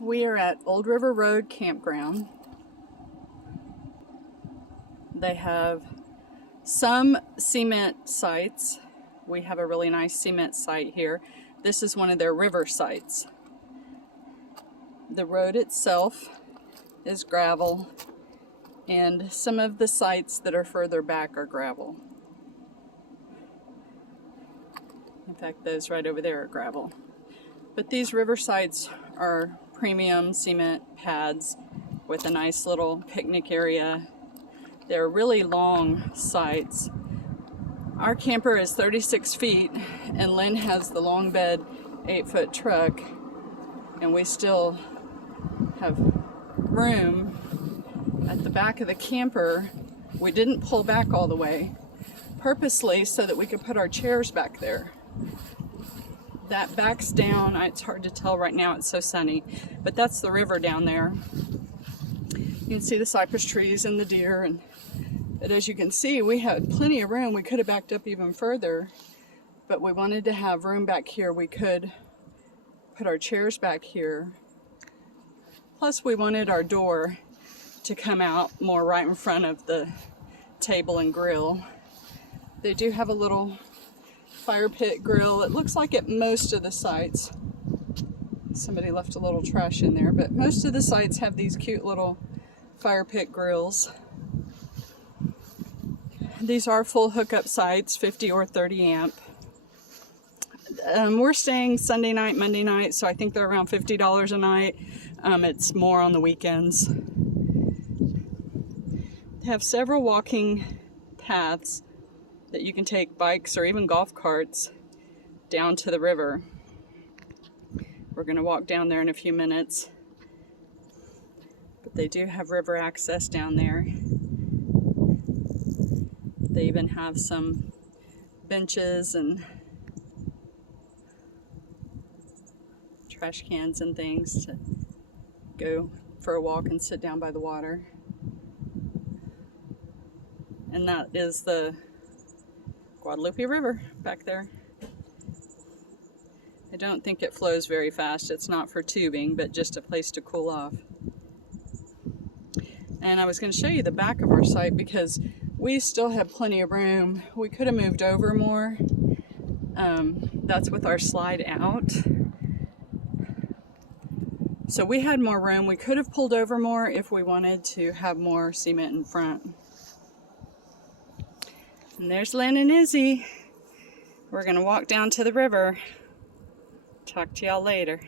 We are at Old River Road Campground. They have some cement sites. We have a really nice cement site here. This is one of their river sites. The road itself is gravel, and some of the sites that are further back are gravel. In fact, those right over there are gravel. But these river sites are premium cement pads with a nice little picnic area. They're really long sites. Our camper is 36 feet and Lynn has the long bed 8-foot truck, and we still have room at the back of the camper. We didn't pull back all the way purposely so that we could put our chairs back there. That backs down. It's hard to tell right now, it's so sunny, but that's the river down there. You can see the cypress trees and the deer, but as you can see, we had plenty of room. We could have backed up even further, but we wanted to have room back here. We could put our chairs back here. Plus we wanted our door to come out more right in front of the table and grill. They do have a little fire pit grill. It looks like at most of the sites. Somebody left a little trash in there, but most of the sites have these cute little fire pit grills. These are full hookup sites, 50 or 30 amp. We're staying Sunday night, Monday night, so I think they're around $50 a night. It's more on the weekends. They have several walking paths that you can take bikes or even golf carts down to the river. We're going to walk down there in a few minutes. But they do have river access down there. They even have some benches and trash cans and things to go for a walk and sit down by the water. And that is the Guadalupe River back there. I don't think it flows very fast. It's not for tubing, but just a place to cool off. And I was going to show you the back of our site because we still have plenty of room. We could have moved over more. That's with our slide out. So we had more room. We could have pulled over more if we wanted to have more cement in front. And there's Lynn and Izzy. We're going to walk down to the river. Talk to y'all later.